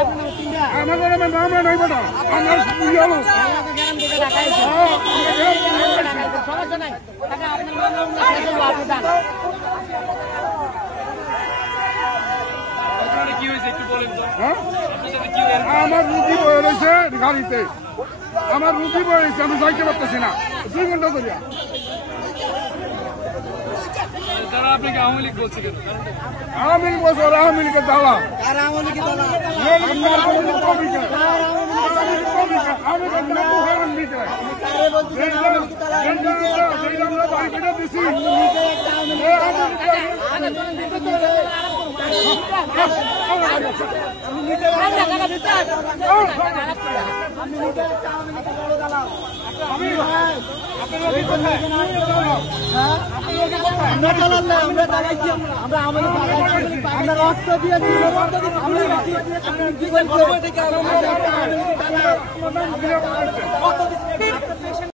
আমার নাম নাই বেটা আমার ইয়ালো সমস্যা নাই আপনার কি হয়েছে একটু বলেন তো আমার রুগী বয়ে রয়েছে গাড়িতে আমার রুগী বয়ে রয়েছে আমি যাইতে পারতেছি না 2 ঘন্টা ধরে তারা আপনাকে আওয়ামী লীগ বলছে কেন আওয়ামী লীগ বলছে ওরা আওয়ামী লীগের দালা আওয়ামী লীগের দালা আমি হারান দিতে দিছি আমরা চালান আমরা চালাইছি আমরা রক্ত দিয়েছি